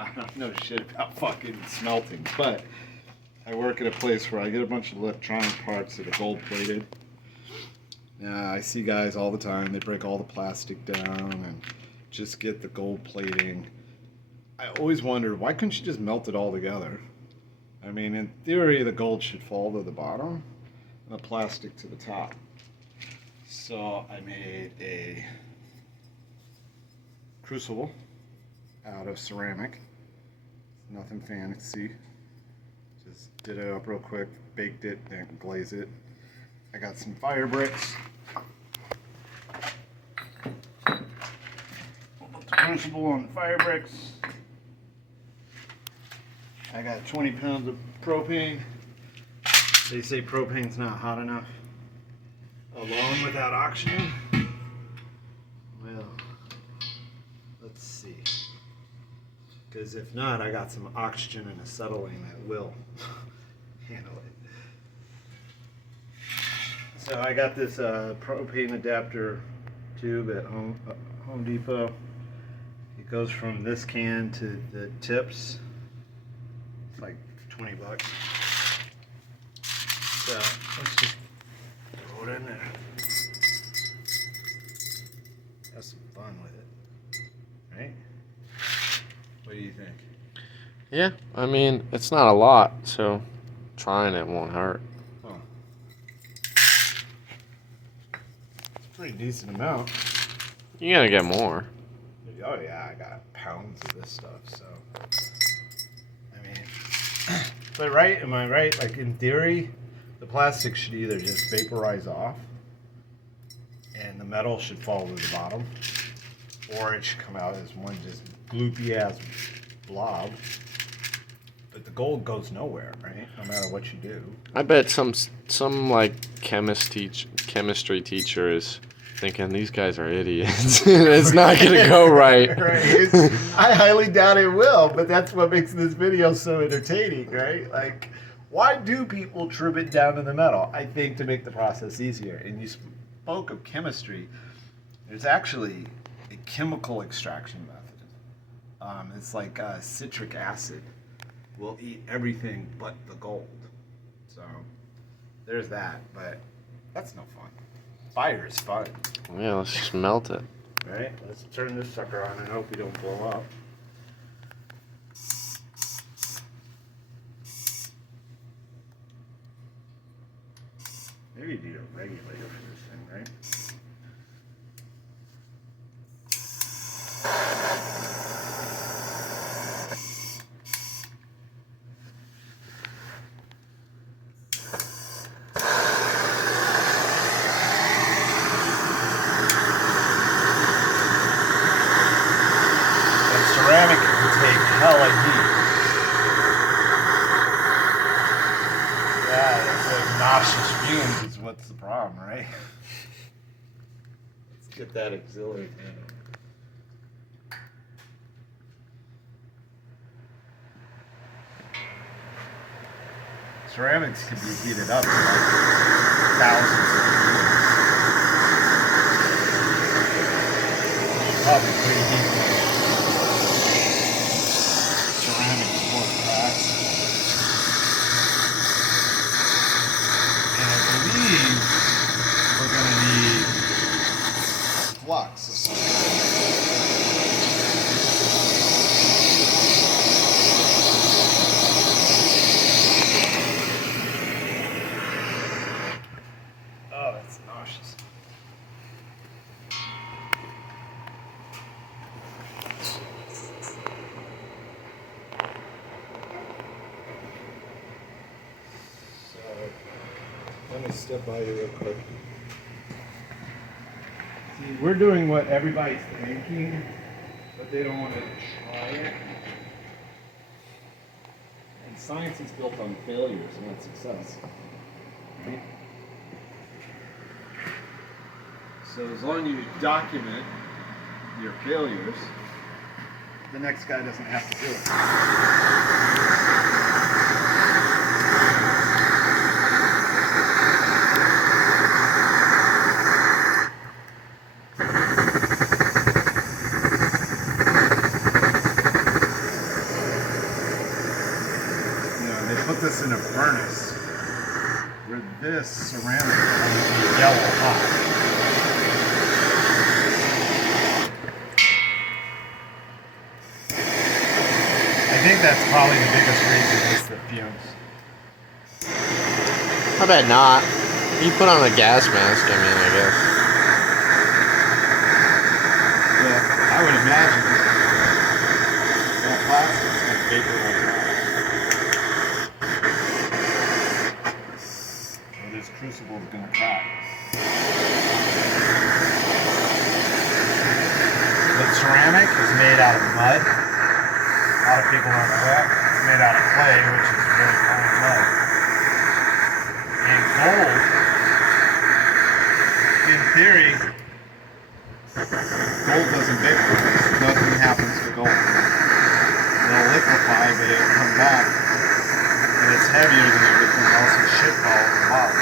I don't know shit about fucking smelting, but I work at a place where I get a bunch of electronic parts that are gold plated. I see guys all the time, they break all the plastic down and just get the gold plating. I always wondered, why couldn't you just melt it all together? I mean, in theory, the gold should fall to the bottom and the plastic to the top. So I made a crucible out of ceramic. Nothing fancy. Just did it up real quick, baked it, then glazed it. I got some fire bricks. Put the crucible on the fire bricks. I got 20 pounds of propane. They say propane's not hot enough alone without oxygen. Well, let's see. Because if not, I got some oxygen and acetylene that will handle it. So I got this propane adapter tube at Home Depot. It goes from this can to the tips. It's like 20 bucks. So let's just throw it in there. Have some fun with it, right? What do you think? Yeah, I mean, it's not a lot, so trying it won't hurt. Huh. It's a pretty decent amount. You're gonna get more. Oh yeah, I got pounds of this stuff, so. I mean, but right, am I right? Like in theory, the plastic should either just vaporize off and the metal should fall to the bottom, or it should come out as one just gloopy ass blob. But the gold goes nowhere, right? No matter what you do. I bet some like chemistry teacher is thinking these guys are idiots. It's not gonna go right. Right. I highly doubt it will, but that's what makes this video so entertaining, right? Like, why do people trim it down to the metal? I think to make the process easier. And you spoke of chemistry. There's actually a chemical extraction method. It's like citric acid will eat everything but the gold. So there's that, but that's no fun. Fire is fun. Yeah, let's just melt it. Right? Let's turn this sucker on and hope we don't blow up. Maybe you need a regulator for this thing, right? Ceramic can take hella heat. Yeah, it's nauseous fumes is what's the problem, right? Let's get that auxiliary panel. Ceramics can be heated up to like thousands of degrees. Probably preheat. Flux. Oh, that's nauseous. So, let me step by you real quick. See, we're doing what everybody's thinking, but they don't want to try it. And science is built on failures, not success. Right? So as long as you document your failures, the next guy doesn't have to do it. put this in a furnace where this ceramic becomes yellow hot. I think that's probably the biggest reason is the fumes. I bet not. You put on a gas mask, I mean, I guess. Yeah, I would imagine that plastic's going to vaporize out. Or this crucible is going to crack. The ceramic is made out of mud. A lot of people don't know that. It's made out of clay, which is very fine mud. And gold, in theory, gold doesn't vaporize. Nothing happens to gold. It'll liquefy, but it'll come back. And it's heavier than everything else. It should fall at the bottom.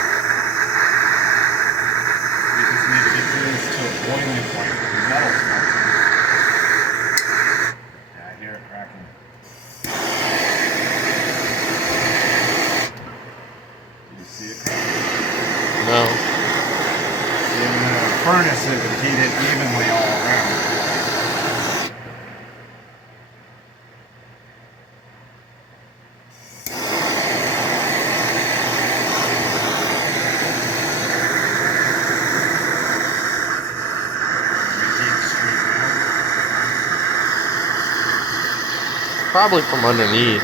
We just need to get this to a boiling point where the metal's melting. Yeah, I hear it cracking. Do you see it cracking? No. In the furnace, it would heat it evenly all around. Probably from underneath,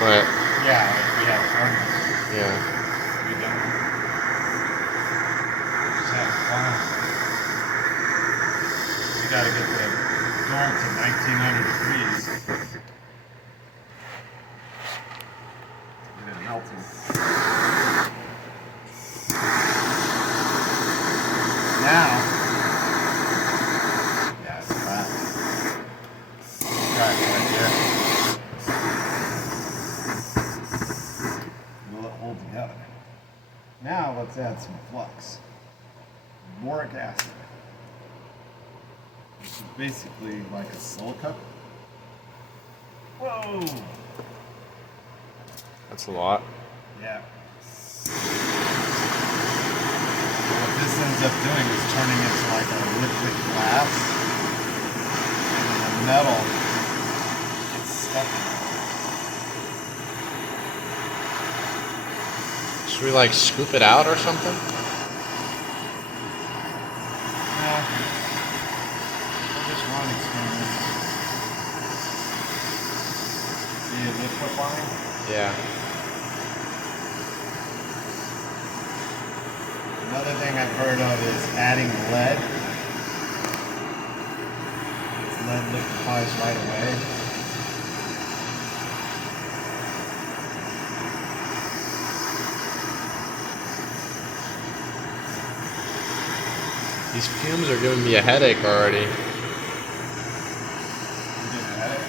but Yeah, if we have a furnace. yeah. We don't. Just have fun. We gotta get the gold to 1900 degrees. Get it melting. Now, yeah, it's cracked. It's cracked right there. Will it hold together? Now let's add some flux. Boric acid. Which is basically like a silica. Whoa! That's a lot. Yeah. So what this ends up doing is turning into like a liquid glass. And then the metal gets stuck in it. Should we like scoop it out or something? Yeah. We'll just run experiments. See it liquefying? Yeah. Another thing I've heard of is adding lead. Lead liquefies right away. These fumes are giving me a headache already. You get a headache?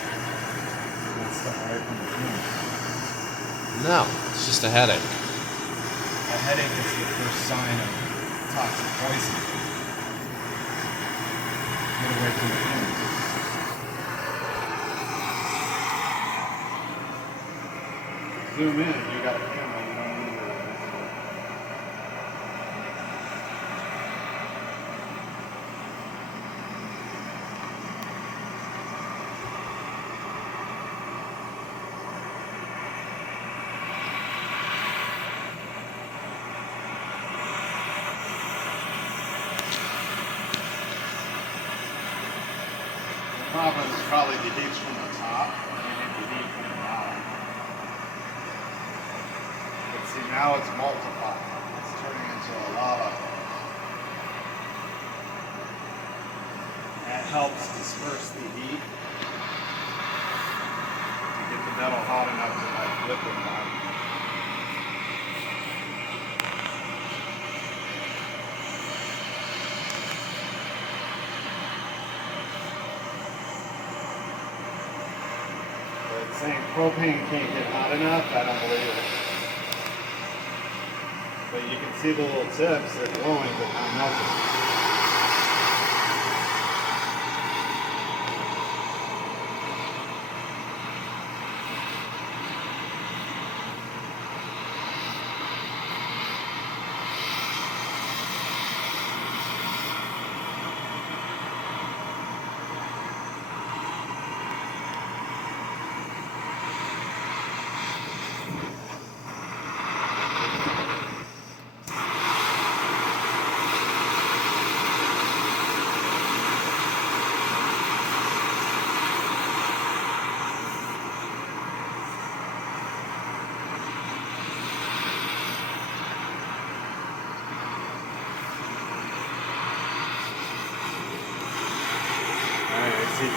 That stuff away from the fumes. No, it's just a headache. A headache is the first sign of toxic poison. Get away from the fumes. Zoom in if you got a camera, you don't need it. The problem is probably the heat's from the top and the heat from the bottom. But see, now it's multiplying. It's turning into a lava. That helps disperse the heat to get the metal hot enough to like liquefy. But saying propane can't get hot enough, I don't believe it. But you can see the little tips, they're glowing but not melting.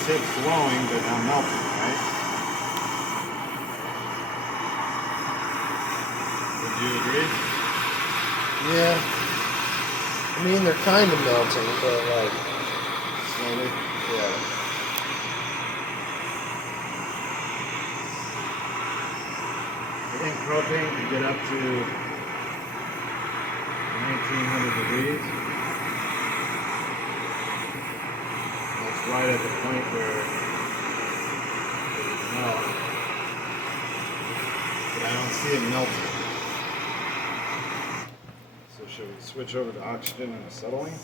tips glowing but not melting, right? Would you agree? Yeah. I mean, they're kind of melting, but like Slowly. yeah. I think propane could get up to 1900 degrees. That's right at the point where it would melt. But I don't see it melting. So should we switch over to oxygen and acetylene?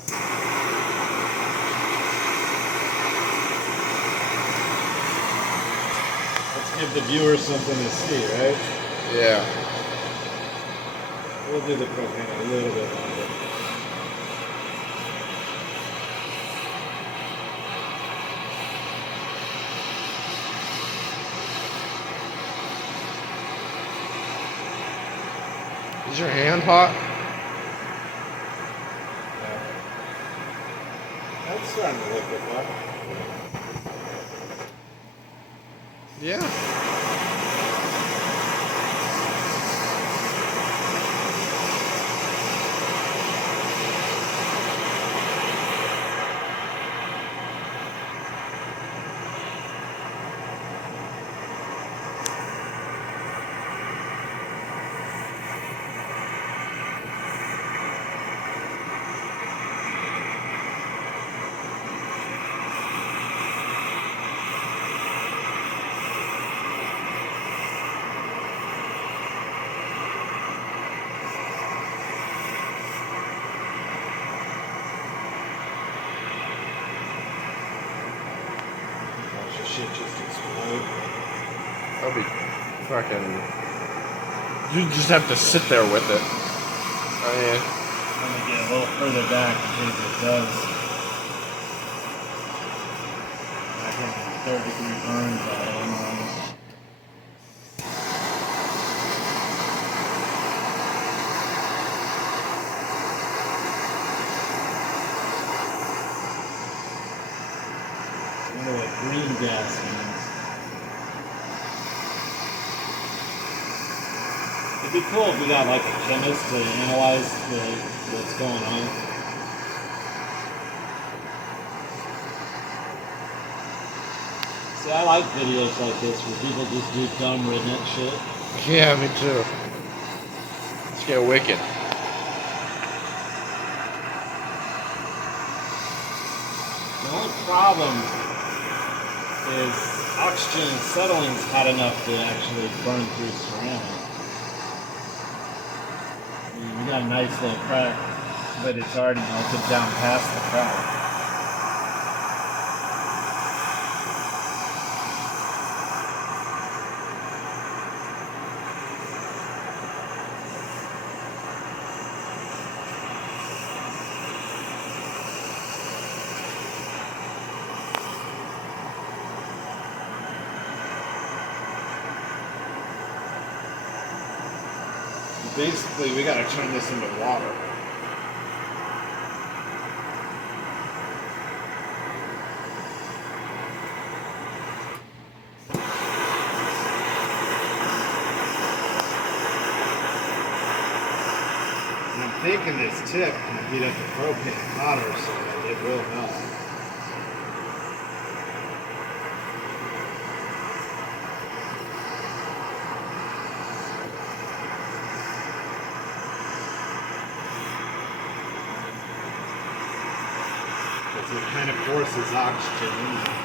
Let's give the viewer something to see, right? Yeah. We'll do the propane a little bit longer. Is your hand hot? Yeah. That's starting to liquefy. Yeah. Watch the shit just explode. That'll be fucking. You just have to sit there with it. I mean, I'm gonna get a little further back in case it does. I think third-degree burns out of them. I wonder what green gas means. It'd be cool if we got like a chemist to analyze what's going on. See, I like videos like this where people just do dumb redneck shit. yeah, me too. Let's get wicked. The only problem is oxygen and acetylene hot enough to actually burn through ceramic. I mean, we got a nice little crack, but it's already melted down past the crack. Basically, we gotta turn this into water. And I'm thinking this tip can heat up the propane hotter so that it will melt. Because it kind of forces oxygen in there.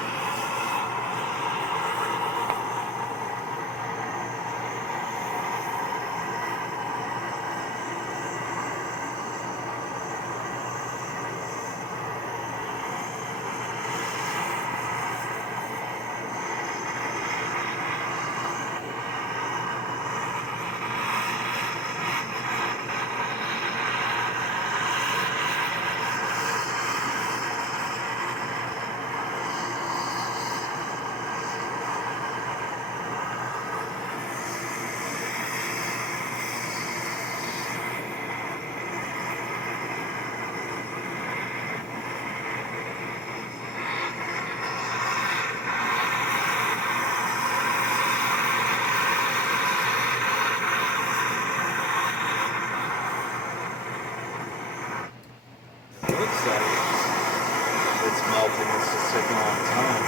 take a long time.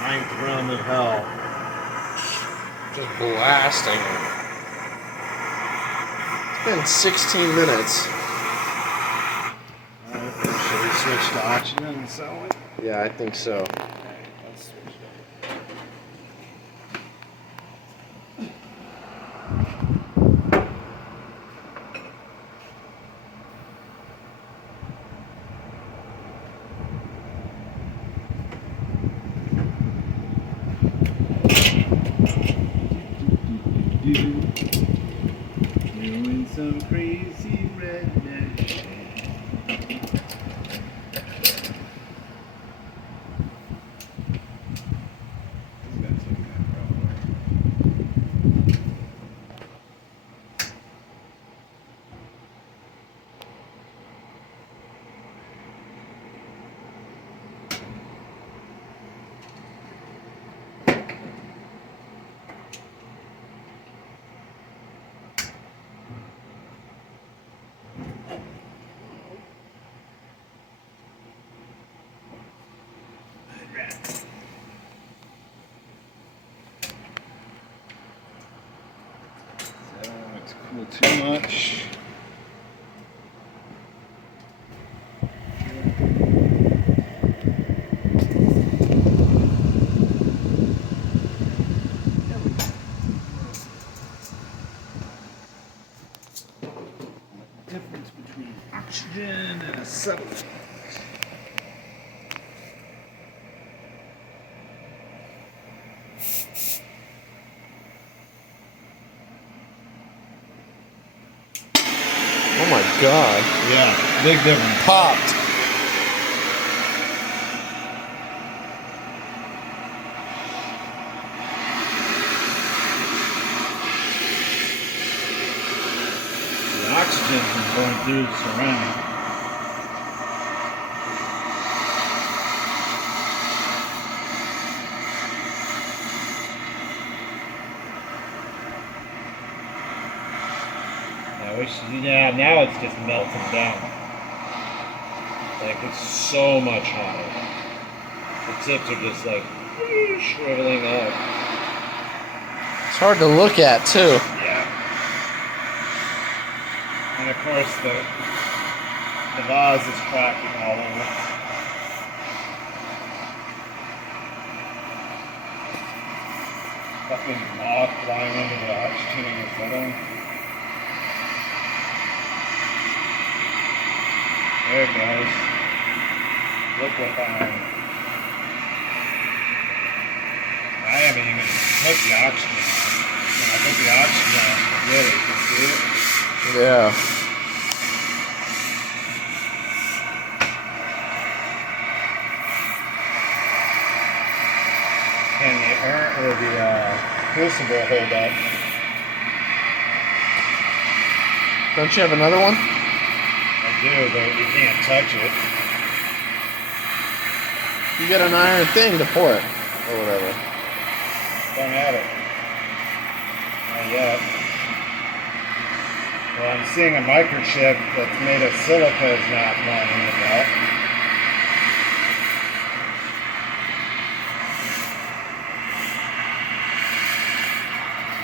Ninth run of hell. Just blasting it. It's been 16 minutes. Should we switch to oxygen and so on? Yeah, I think so. Let's switch doing some crazy redneck shit. He's gonna take that probably. So it's cool too much. Difference between oxygen and acetylene. Oh my god. Yeah, big difference. Popped. The oxygen from going through the ceramic. Yeah, now it's just melting down. Like it's so much hotter. The tips are just like shriveling up. It's hard to look at too. Yeah. And of course the vase is cracking all over. Fucking moth flying under the oxygen in your foot. There it goes. Liquefying. I haven't even put the oxygen on. When I put the oxygen on, really, you can see it. Yeah. Can the urn or the crucible hold up? Don't you have another one? I do, but you can't touch it. You got an iron thing to pour it. Or whatever. Don't have it. Not yet. Well, I'm seeing a microchip that's made of silica is not lining it up.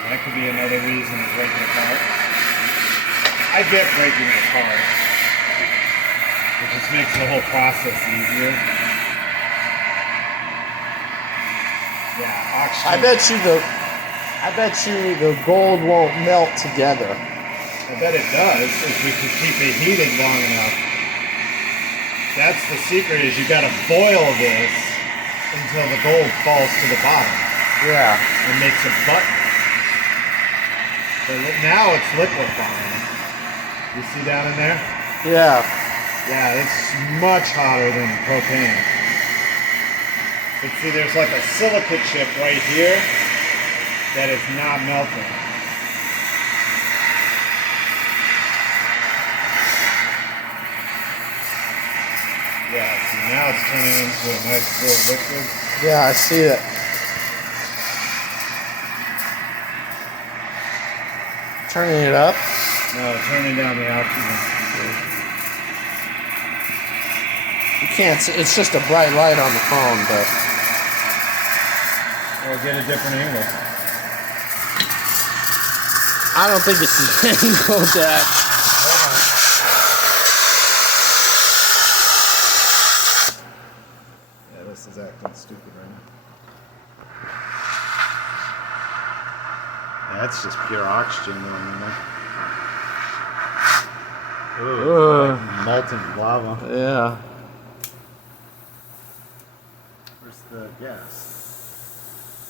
That could be another reason to break it apart. I get breaking it apart. It just makes the whole process easier. Yeah, oxygen. I bet you the gold won't melt together. I bet it does if we can keep it heated long enough. That's the secret, is you gotta boil this until the gold falls to the bottom. Yeah. And makes a button. So now it's liquefying. You see down in there? Yeah. Yeah, it's much hotter than propane. But see, there's like a silica chip right here. that it's not melting. Yeah, so now it's turning into a nice little liquid. Yeah, I see it. Turning it up. No, turning down the oxygen. You can't see. It's just a bright light on the phone, but Or get a different angle. I don't think it's the angle that. Hold on. Yeah, this is acting stupid right now. Yeah, that's just pure oxygen going in there. Ooh, like molten lava. Yeah. Where's the gas?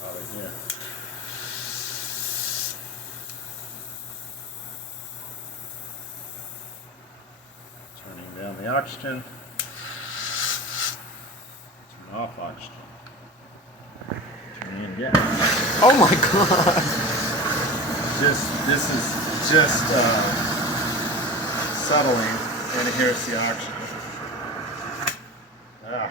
Oh, right here. Turning down the oxygen. Turn off oxygen. Turning in gas. Oh my god. This is just settling, and here's the oxygen. Ah.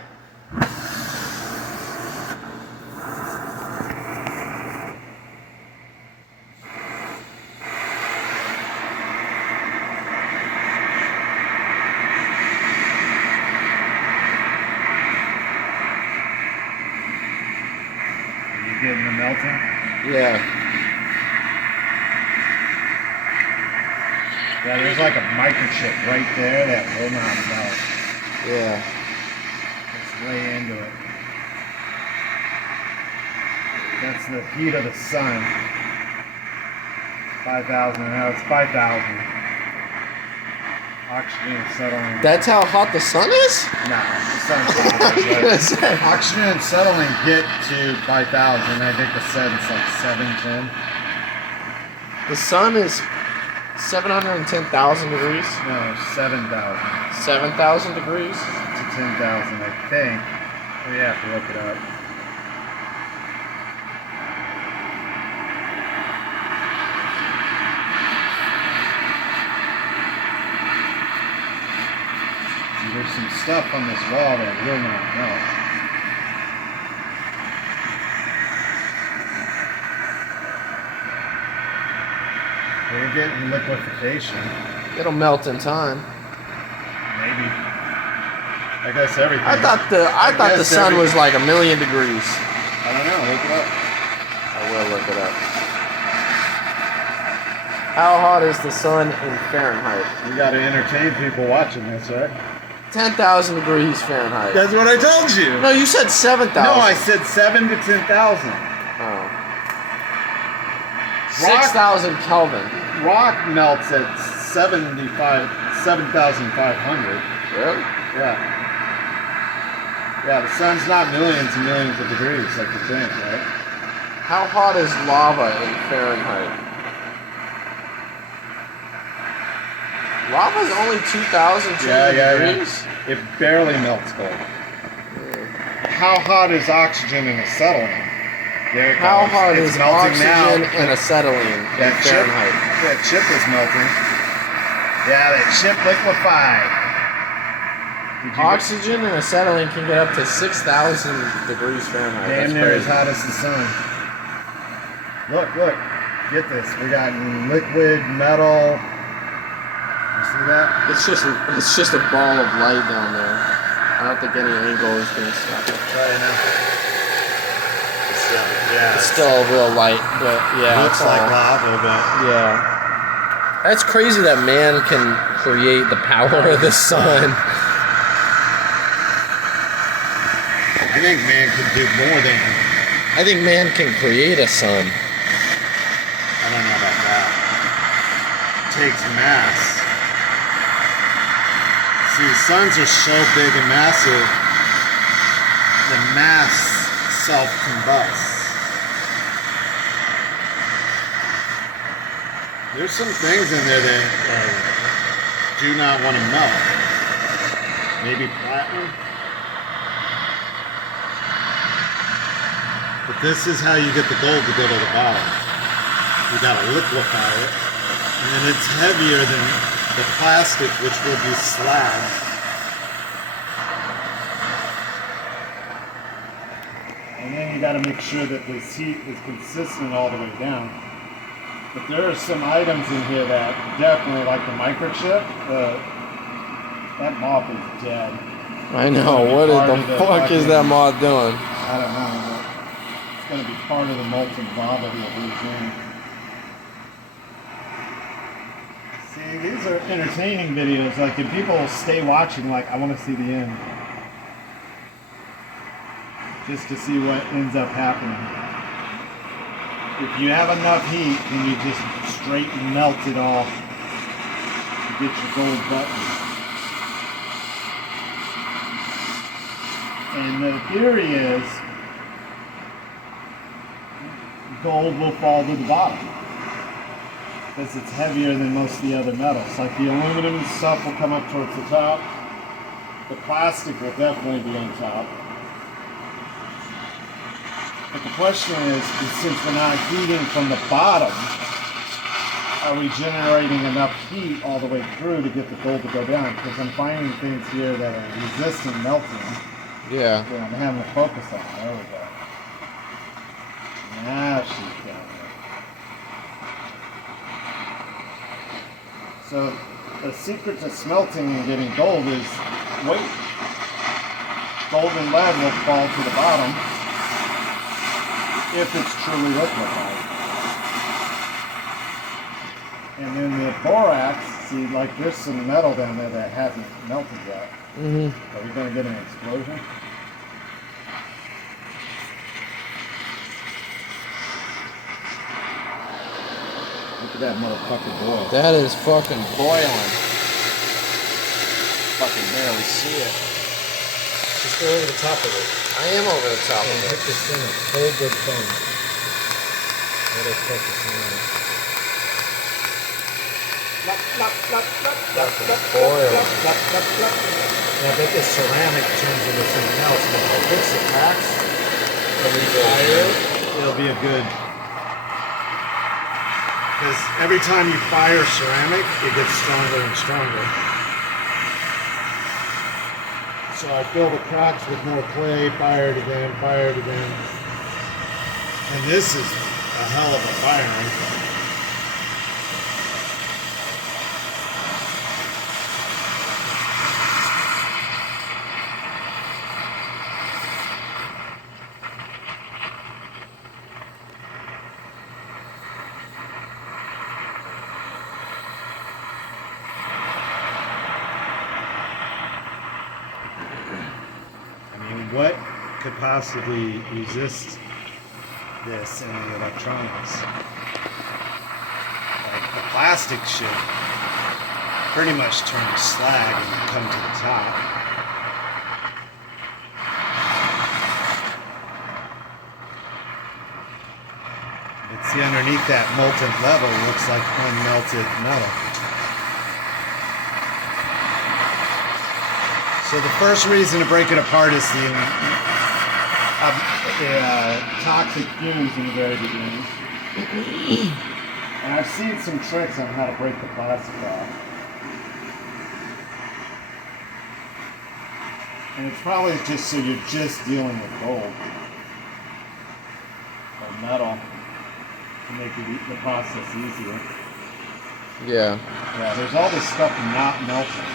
Are you getting the melting? Yeah. Yeah, there's like a microchip right there that will not melt. Yeah. It's way into it. That's the heat of the sun. 5,000, now it's 5,000. Oxygen is settling. That's how hot the sun is? No, the sun's hot. But oxygen and settling get to 5,000. I think the sun's like 710. The sun is 710,000 degrees? No, 7,000 7,000 degrees? to 10,000, I think. We have to look it up. There's some stuff on this wall that will not melt. We're getting liquefaction. It'll melt in time. Maybe. I guess everything. I thought the sun was like 1,000,000 degrees. I don't know. Look it up. I will look it up. How hot is the sun in Fahrenheit? You got to entertain people watching this, right? 10,000 degrees Fahrenheit. That's what I told you. No, you said 7,000. No, I said 7 to 10,000. Oh. 6,000 Kelvin. Rock melts at 7,500. Really? Yeah. Yeah, the sun's not millions and millions of degrees like you think, right? How hot is lava in Fahrenheit? Lava's only 2,200 degrees? It barely melts gold. How hot is oxygen in acetylene? There it How goes. hot It's is melting oxygen now. and acetylene in Fahrenheit? That chip is melting. Yeah, that chip liquefied. Did you Oxygen and acetylene can get up to 6,000 degrees Fahrenheit. damn That's near as crazy. hot as the sun. Look. Get this. We got liquid, metal. You see that? It's just a ball of light down there. I don't think any angle is gonna stop it. Try it now. Yeah. It's still real light, but yeah, looks it's like all- lava, but Yeah. That's crazy that man can create the power of the sun. I think man could do more than. I think man can create a sun. I don't know about that. Takes mass. See, the suns are so big and massive, the mass self-combusts. There's some things in there that do not want to melt. Maybe platinum? But this is how you get the gold to go to the bottom. You gotta liquefy it. And then it's heavier than the plastic, which will be slag. And then you gotta make sure that this heat is consistent all the way down. But there are some items in here that definitely, like the microchip, that moth is dead. I know. What the fuck is that moth doing? I don't know. But it's going to be part of the molten lava that we're doing. See, these are entertaining videos. Like, if people stay watching, like, I want to see the end. Just to see what ends up happening. If you have enough heat, then you just straight melt it all to get your gold button. And the theory is gold will fall to the bottom because it's heavier than most of the other metals. Like the aluminum and stuff will come up towards the top. The plastic will definitely be on top. But the question is since we're not heating from the bottom, are we generating enough heat all the way through to get the gold to go down? Because I'm finding things here that are resisting melting. Yeah. Yeah, I'm having to focus on it. There we go. Now she's down there. So the secret to smelting and getting gold is weight. Gold and lead will fall to the bottom if it's truly liquefied. And then the borax, see, like there's some metal down there that hasn't melted yet. Mm-hmm. Are we going to get an explosion? Look at that motherfucker boil. That is fucking boiling. Fucking barely see it. Just go over the top of it. I am over the top And of hit it. the center. Hold the thumb. Let us focus on that. Boiling. Yeah, I bet this ceramic turns into something else. But if I fix the cracks every fire, it'll be a good. Because every time you fire ceramic, it gets stronger and stronger. So I fill the cracks with more clay, fire it again, fire it again. And this is a hell of a firing. What could possibly resist this in the electronics? Like the plastic should pretty much turn to slag and come to the top. But see, underneath that molten level looks like unmelted metal. So the first reason to break it apart is the toxic fumes in the very beginning. And I've seen some tricks on how to break the plastic off. And it's probably just so you're just dealing with gold or metal to make the process easier. Yeah. Yeah, there's all this stuff not melting.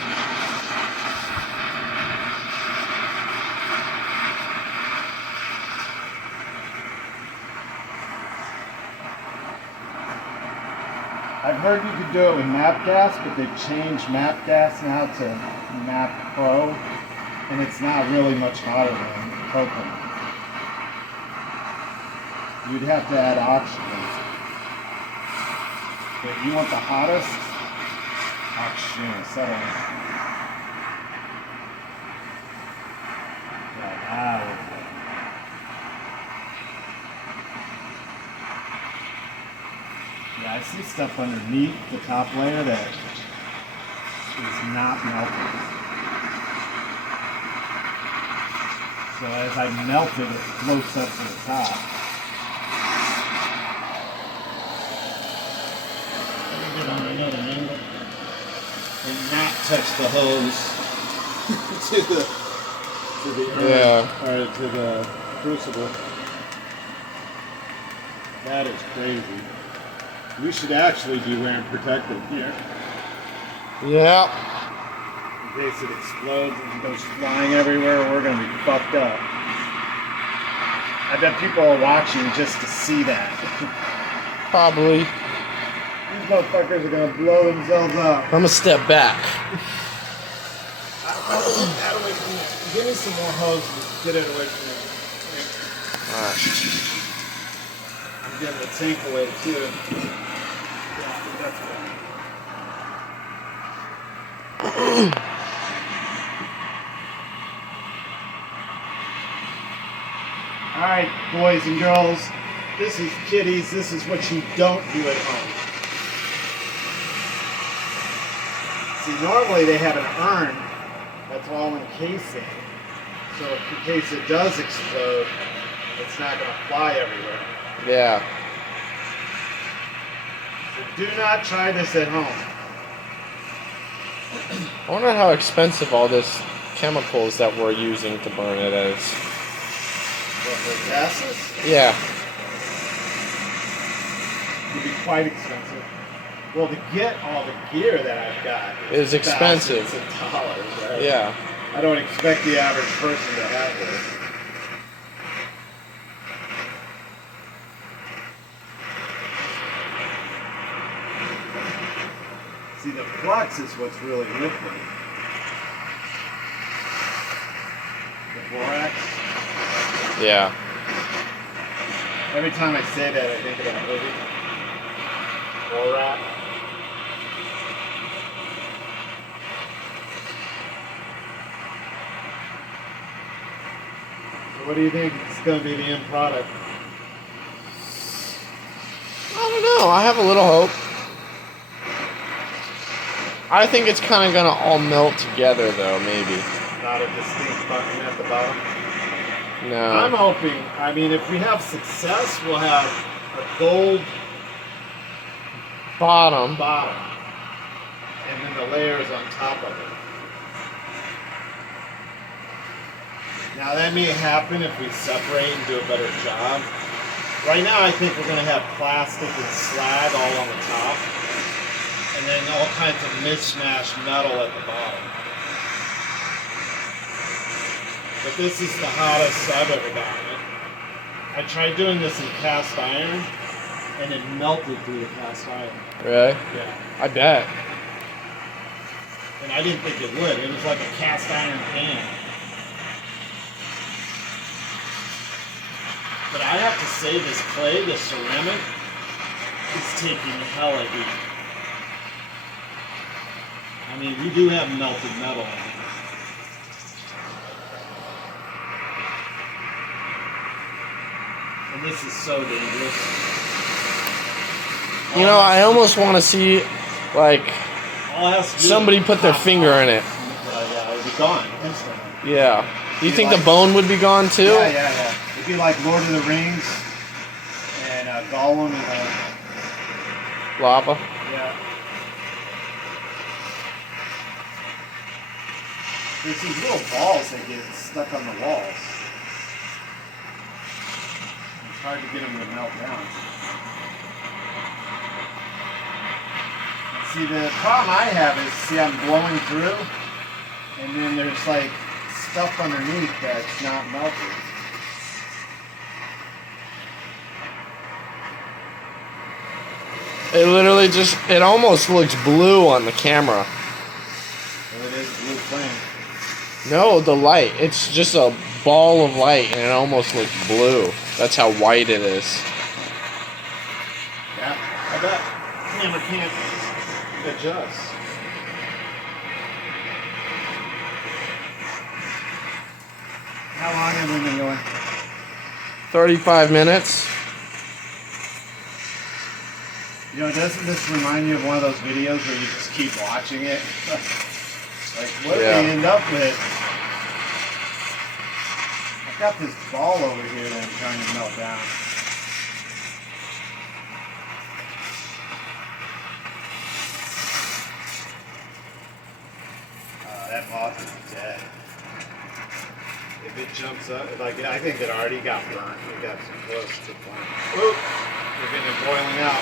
I've heard you could do it with map gas, but they've changed map gas now to map pro, and it's not really much hotter than propane. You'd have to add oxygen. But you want the hottest? Oxygen, settle. Yeah, now we're good. Yeah, I see stuff underneath the top layer that is not melting. So as I melt it, it floats up to the top. not touch the hose to the urn, Yeah. or to the crucible. That is crazy. We should actually be wearing protective gear Yeah. in case it explodes and goes flying everywhere. We're gonna be fucked up. I bet people are watching just to see that. Probably. These motherfuckers are gonna blow themselves up. I'm gonna step back. Adam, give me some more hose and get it away from me. Alright. I'm getting the tank away too. Yeah, that's right. Alright, boys and girls, this is kiddies. This is what you don't do at home. See, normally they have an urn that's all encasing. So in case it does explode, it's not going to fly everywhere. Yeah. So do not try this at home. I wonder how expensive all this chemicals that we're using to burn it is. What, the gases? Yeah. Would be quite expensive. Well, to get all the gear that I've got It's expensive. thousands of dollars, right? Yeah. I don't expect the average person to have this. See, the flux is what's really liquid. The borax. Yeah. Every time I say that, I think about movie. Borax. So what do you think is going to be the end product? I don't know. I have a little hope. I think it's kind of gonna all melt together, though. Maybe. Not a distinct button at the bottom. No. I'm hoping, I mean, if we have success, we'll have a gold Bottom. bottom and then the layers on top of it. Now that may happen if we separate and do a better job. Right now I think we're going to have plastic and slag all on the top and then all kinds of mismatched metal at the bottom. But this is the hottest I've ever gotten it. I tried doing this in cast iron and it melted through the cast iron. Really? Yeah. I bet. And I didn't think it would. It was like a cast iron pan. But I have to say this clay, this ceramic, is taking hella heat. I mean, we do have melted metal in it. And this is so dangerous. You know, I almost want to see, like, All it has to do somebody is put their pop finger off. in it. Yeah, it would be gone instantly. Yeah. Do you think the Like- bone would be gone too? Yeah. It'd be like Lord of the Rings and Gollum and Lava. yeah. There's these little balls that get stuck on the walls. It's hard to get them to melt down. See, the problem I have is, see, I'm blowing through, and then there's like stuff underneath that's not melted. It literally just, it almost looks blue on the camera. So it is blue flame. No, the light. It's just a ball of light and it almost looks blue. That's how white it is. Yeah, I bet camera can't adjust. How long have we been going? 35 minutes. You know, doesn't this remind you of one of those videos where you just keep watching it? Like, what do Yeah. we end up with? I've got this ball over here that I'm trying to melt down. that moth is dead. If it jumps up, like I think it already got burnt. It got too close to the flame. Oop! We're getting it boiling out.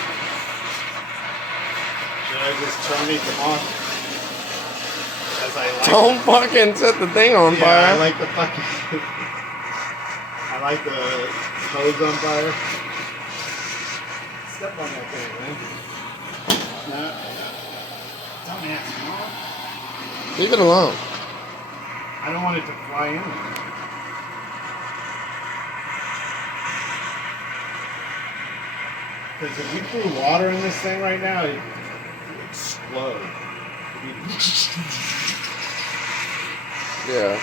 Should I just terminate the moth? As I like Don't fucking set the thing on yeah, fire. I like the fucking. I like the hose on fire. Step on that thing, man. No. Don't ask, Mom. Leave it alone. I don't want it to fly in there. Because if you threw water in this thing right now, it would explode. Yeah.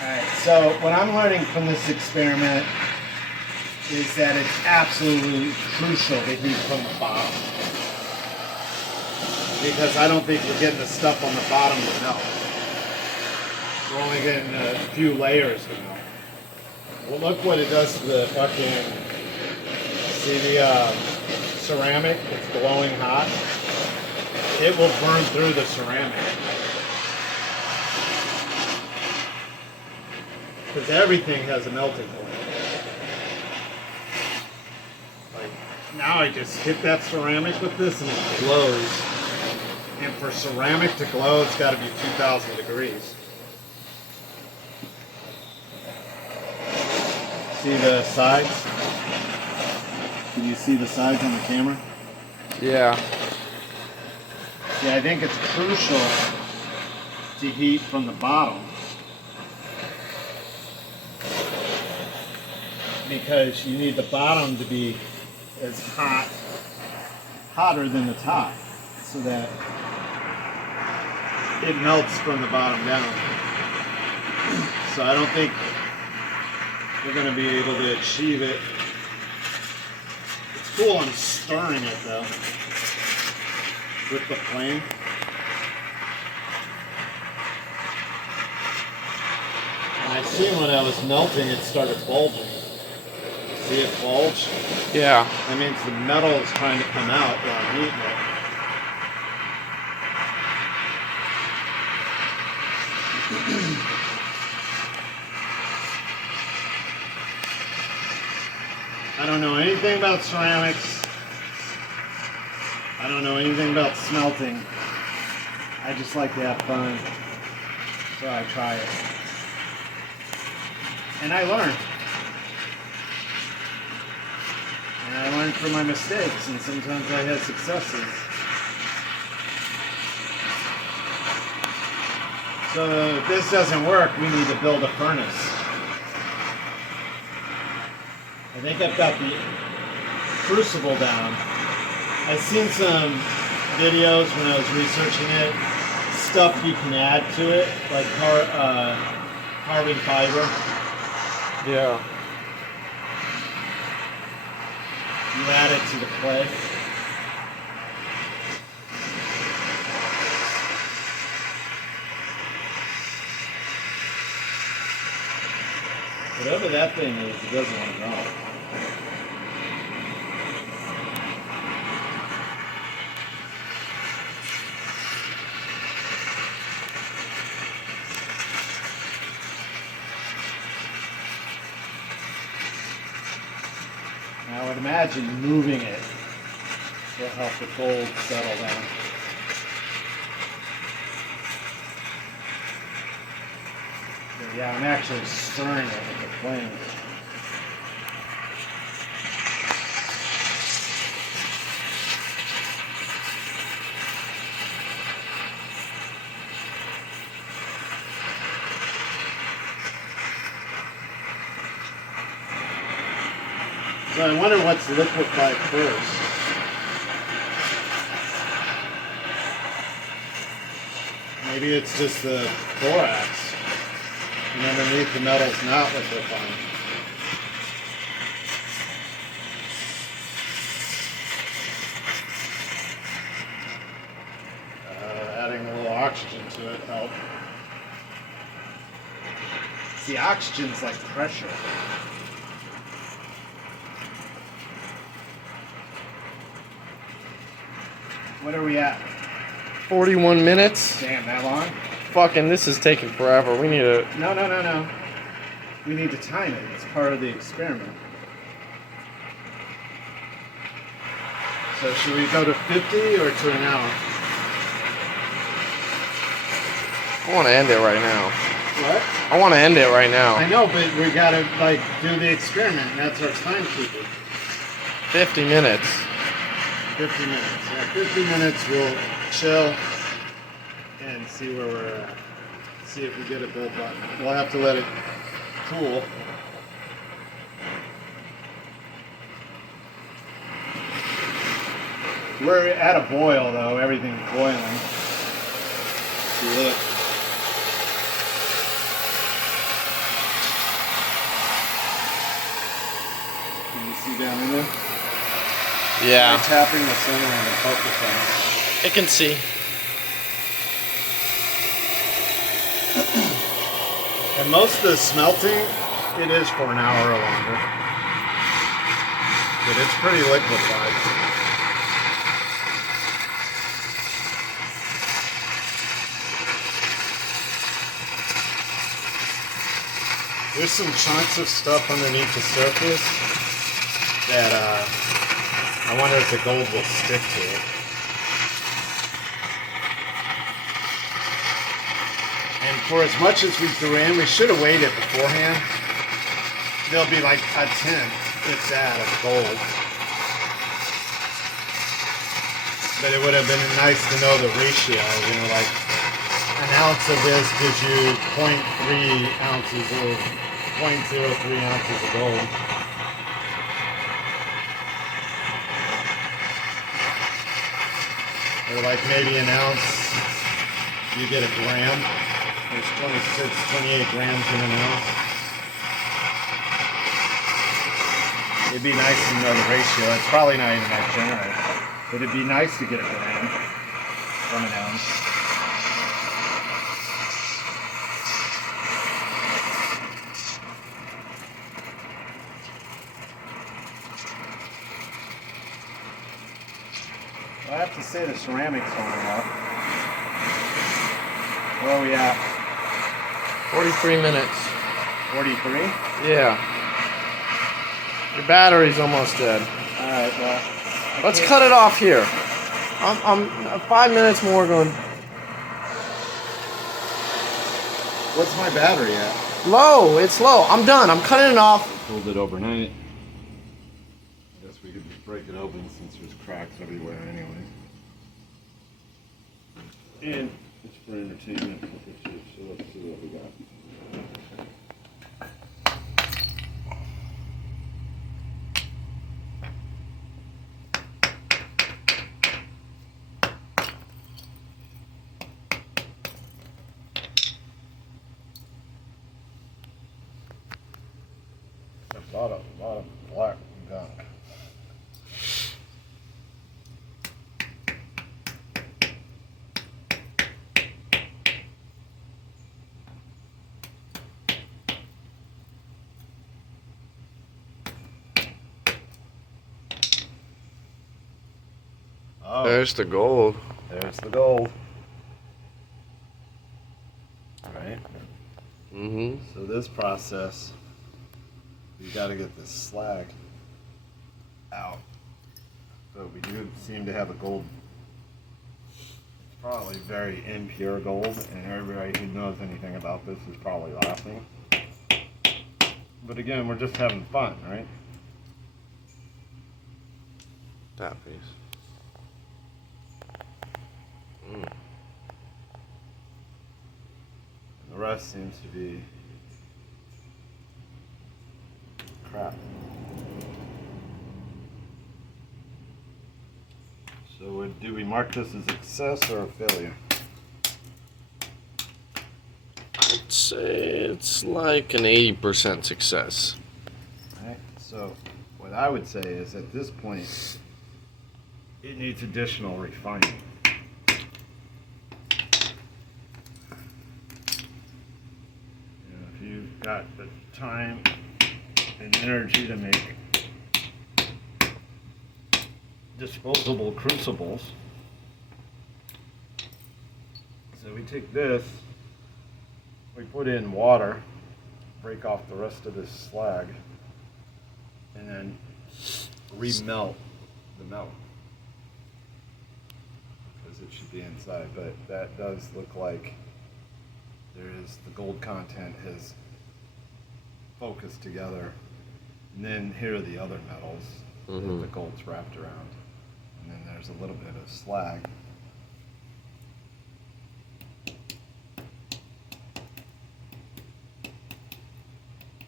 Alright, so what I'm learning from this experiment is that it's absolutely crucial to heat from the bottom. Because I don't think we're getting the stuff on the bottom to melt. We're only getting a few layers to melt. Well, look what it does to the fucking, see the ceramic, it's glowing hot. It will burn through the ceramic. Because everything has a melting point. Like, now I just hit that ceramic with this and it glows. And for ceramic to glow, it's got to be 2,000 degrees. See the sides? Can you see the sides on the camera? Yeah. See, I think it's crucial to heat from the bottom. Because you need the bottom to be as hotter than the top, so that it melts from the bottom down. So I don't think we're going to be able to achieve it. It's cool I'm stirring it though with the flame. And I seen when I was melting it started bulging. See it bulge? Yeah. That means the metal is trying to come out while I'm heating it. I don't know anything about ceramics. I don't know anything about smelting. I just like to have fun. So I try it. And I learn. And I learn from my mistakes, and sometimes I have successes. So if this doesn't work, we need to build a furnace. I think I've got the crucible down. I've seen some videos when I was researching it, stuff you can add to it, like carbon fiber. Yeah. You add it to the clay. Whatever that thing is, it doesn't want to go. I would imagine moving it will help the gold settle down. But yeah, I'm actually stirring it with the flame. So I wonder what's liquefied first. Maybe it's just the borax, and underneath the metal's not liquefying. Adding a little oxygen to it helps. See, oxygen's like pressure. What are we at? 41 minutes. Damn, that long? Fucking, this is taking forever. We need to. No. We need to time it. It's part of the experiment. So should we go to 50 or to an hour? I want to end it right now. What? I want to end it right now. I know, but we gotta like do the experiment, and that's our timekeeper. 50 minutes. 50 minutes. Yeah, 50 minutes we'll chill and see where we're at. See if we get a build button. We'll have to let it cool. We're at a boil though, everything's boiling. See, look. Can you see down in there? Yeah. By tapping the center and the focus on it. I can see. And most of the smelting, it is for an hour or longer. But it's pretty liquefied. There's some chunks of stuff underneath the surface that I wonder if the gold will stick to it. And for as much as we threw in, we should have weighed it beforehand. There'll be like a tenth, if that, of gold. But it would have been nice to know the ratio, you know, like an ounce of this gives you 0.3 ounces of 0.03 ounces of gold. Or like maybe an ounce, you get a gram. There's 26, 28 grams in an ounce. It'd be nice to know the ratio. It's probably not even that generous. But it'd be nice to get a gram from an ounce. I have to say the ceramics holding up. Where are we at? 43 minutes. 43? Yeah. Your battery's almost dead. Alright, well. Let's cut it off here. I'm 5 minutes more going. What's my battery at? Low. It's low. I'm done. I'm cutting it off. Pulled it overnight. I guess we could break it open since there's cracks everywhere anyway. And it's for entertainment purposes, so let's see what we got. A lot of black gunk. Oh, There's the gold. there's the gold. Right. Mm-hmm. So this process, you got to get this slag out. So we do seem to have a gold. It's probably very impure gold, and everybody who knows anything about this is probably laughing. But again, we're just having fun, right? That piece. Mm. The rest seems to be crap. So do we mark this as a success or a failure? I'd say it's like an 80% success. Right? So what I would say is at this point, it needs additional refining. If you've got the time and energy to make disposable crucibles, take this, we put in water, break off the rest of this slag, and then remelt the metal. Because it should be inside, but that does look like there is the gold content is focused together. And then here are the other metals that the gold's wrapped around. And then there's a little bit of slag.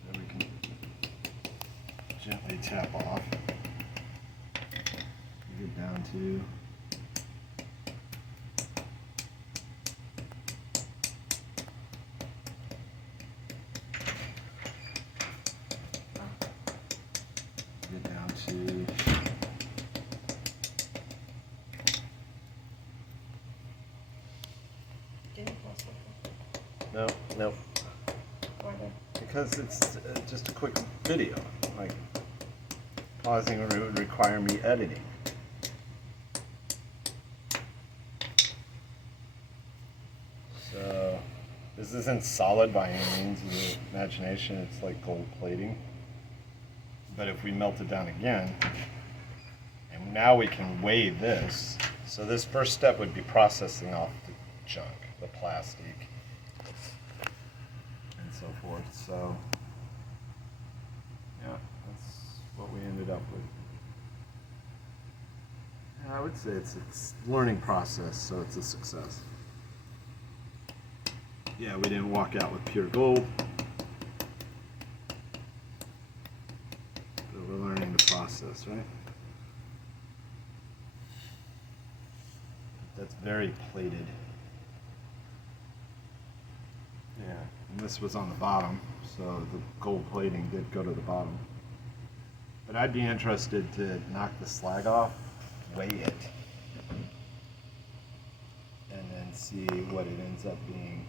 Then we can gently tap off. Get down to no, because it's just a quick video. Like pausing would require me editing. So this isn't solid by any means of the imagination. It's like gold plating. But if we melt it down again, and now we can weigh this. So this first step would be processing off the junk, the plastic, and so forth. So yeah, that's what we ended up with. And I would say it's a learning process, so it's a success. Yeah, we didn't walk out with pure gold. But we're learning the process, right? That's very plated. Yeah, and this was on the bottom, so the gold plating did go to the bottom. But I'd be interested to knock the slag off, weigh it, and then see what it ends up being.